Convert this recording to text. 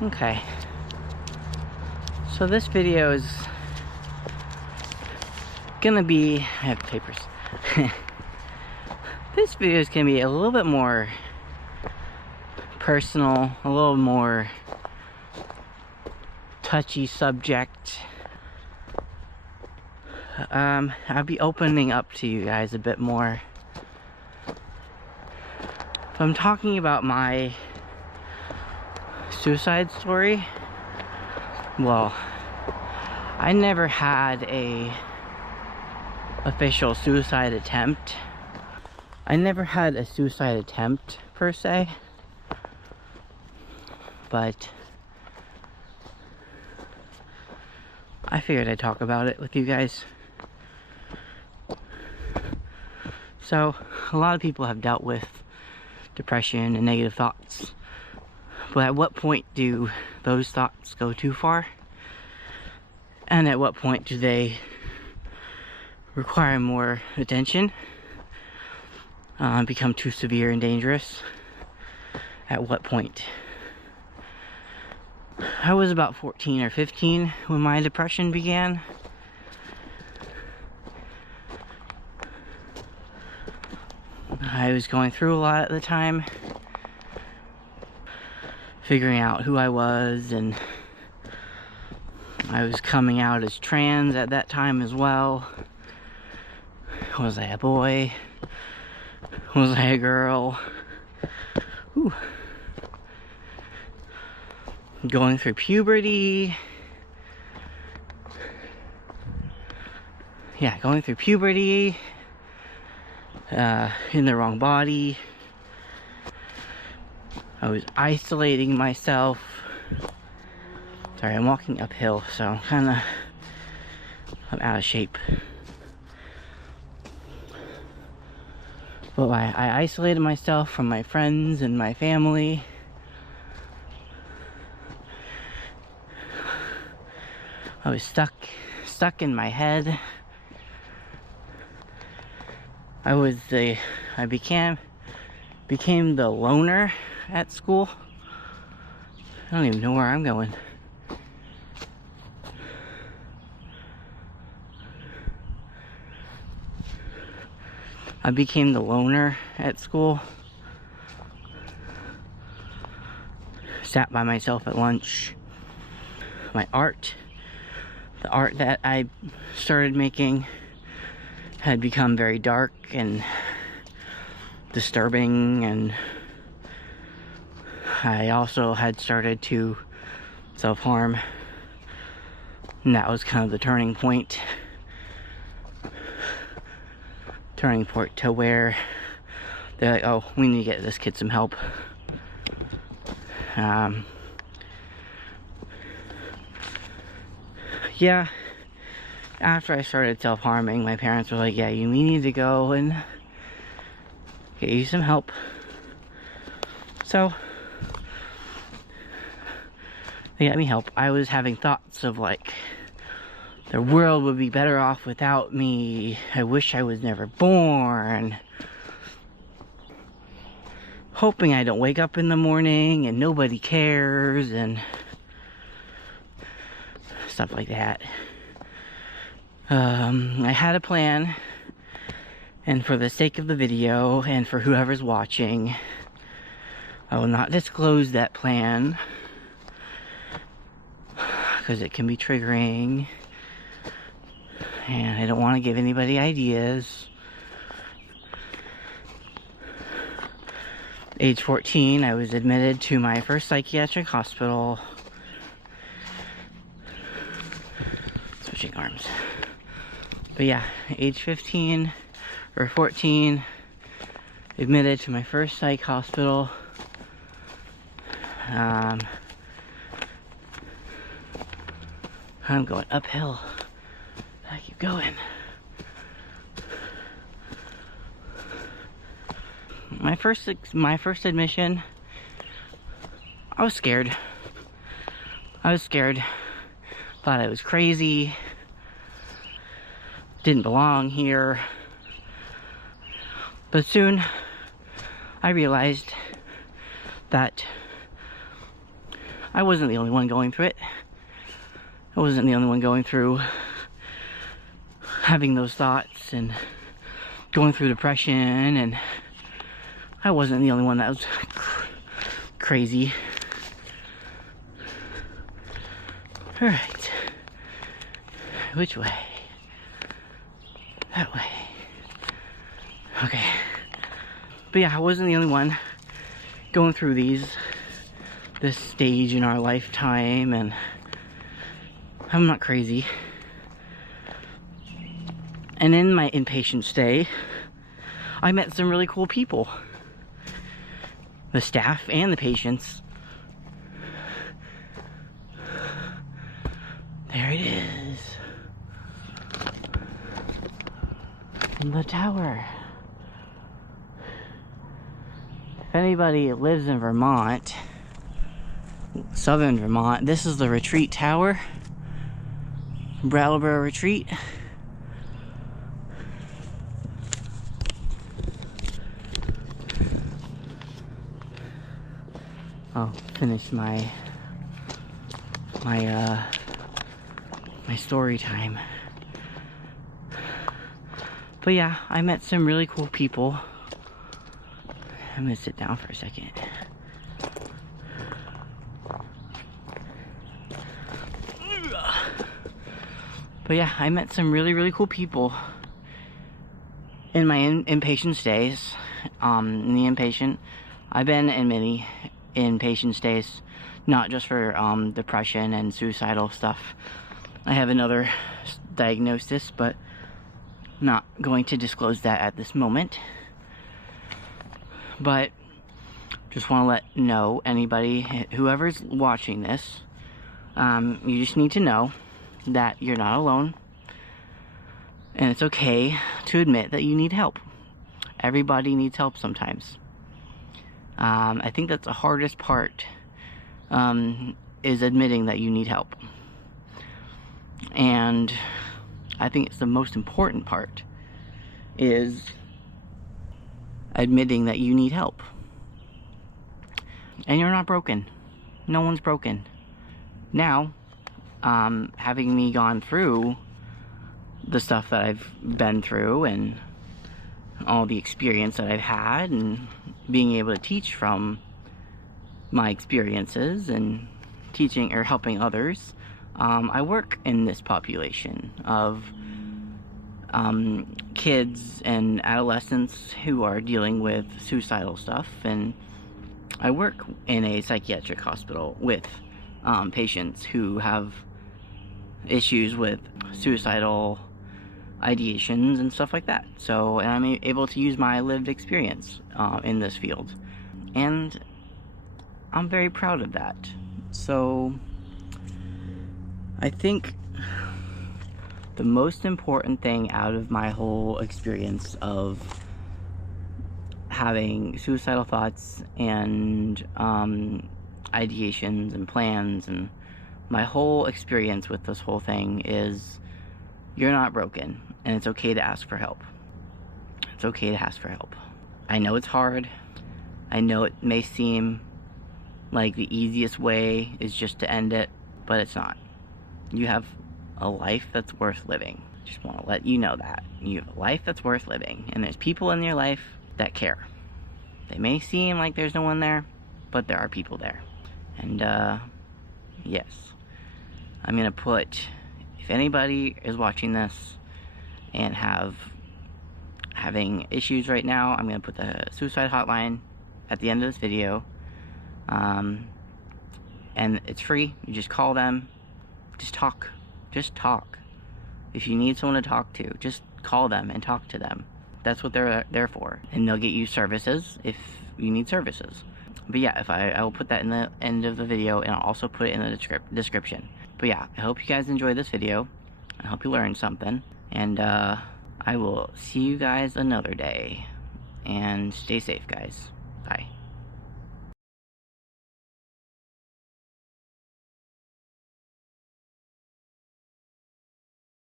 Okay. So this video is gonna be, I have papers. This video is gonna be a little bit more personal, a little more touchy subject. I'll be opening up to you guys a bit more. If I'm talking about my suicide story, well, I never had a official suicide attempt. I never had a suicide attempt per se, but I figured I'd talk about it with you guys. So, a lot of people have dealt with depression and negative thoughts, but at what point do those thoughts go too far? And at what point do they require more attention, become too severe and dangerous? At what point? I was about 14 or 15 when my depression began. I was going through a lot at the time, figuring out who I was, and I was coming out as trans at that time as well. Was I a boy? Was I a girl? Ooh. Going through puberty. Yeah, going through puberty. In the wrong body. I was isolating myself. Sorry, I'm walking uphill, so I'm out of shape. But I isolated myself from my friends and my family. I was stuck in my head. I became the loner at school. I don't even know where I'm going. I became the loner at school. Sat by myself at lunch. The art that I started making had become very dark and disturbing, and I also had started to self-harm, and that was kind of the turning point to where they're like, oh, we need to get this kid some help. Yeah, after I started self-harming, my parents were like, yeah, you need to go and get you some help. So they got me help. I was having thoughts of like, the world would be better off without me. I wish I was never born. Hoping I don't wake up in the morning and nobody cares and stuff like that. I had a plan, and for the sake of the video and for whoever's watching, I will not disclose that plan because it can be triggering and I don't want to give anybody ideas. Age 14, I was admitted to my first psychiatric hospital. Switching arms. But yeah, age 15 or 14, admitted to my first psych hospital. I'm going uphill. I keep going. My first admission, I was scared. Thought I was crazy. Didn't belong here. But soon I realized that I wasn't the only one going through it. I wasn't the only one going through having those thoughts and going through depression, and I wasn't the only one that was crazy. Alright. Which way? That way. Okay. But yeah, I wasn't the only one going through this stage in our lifetime, and I'm not crazy. And in my inpatient stay, I met some really cool people. The staff and the patients. There it is. The tower. If anybody lives in Vermont, southern Vermont, this is the Retreat Tower. Brattleboro Retreat. I'll finish my story time. But yeah, I met some really cool people. I'm gonna sit down for a second. But yeah, I met some really cool people in my inpatient stays. In the inpatient, I've been in many inpatient stays, not just for depression and suicidal stuff. I have another diagnosis, but not going to disclose that at this moment. But just want to let know anybody, whoever's watching this, you just need to know that you're not alone, and it's okay to admit that you need help. Everybody needs help sometimes. I think that's the hardest part, is admitting that you need help. And I think it's the most important part, is admitting that you need help. And you're not broken. No one's broken. Now, having me gone through the stuff that I've been through and all the experience that I've had, and being able to teach from my experiences and teaching or helping others, I work in this population of kids and adolescents who are dealing with suicidal stuff, and I work in a psychiatric hospital with patients who have issues with suicidal ideations and stuff like that. So, and I'm able to use my lived experience in this field, and I'm very proud of that. So I think the most important thing out of my whole experience of having suicidal thoughts and ideations and plans, and my whole experience with this whole thing, is you're not broken, and it's okay to ask for help. It's okay to ask for help. I know it's hard. I know it may seem like the easiest way is just to end it, but it's not. You have a life that's worth living. Just want to let you know that. You have a life that's worth living, and there's people in your life that care. They may seem like there's no one there, but there are people there. And yes, I'm gonna put, if anybody is watching this and having issues right now, I'm gonna put the suicide hotline at the end of this video, and it's free. You just call them, just talk. If you need someone to talk to, just call them and talk to them. That's what they're there for, and they'll get you services if you need services. But yeah, if I will put that in the end of the video, and I'll also put it in the description. But yeah, I hope you guys enjoyed this video. I hope you learned something, and I will see you guys another day, and stay safe, guys.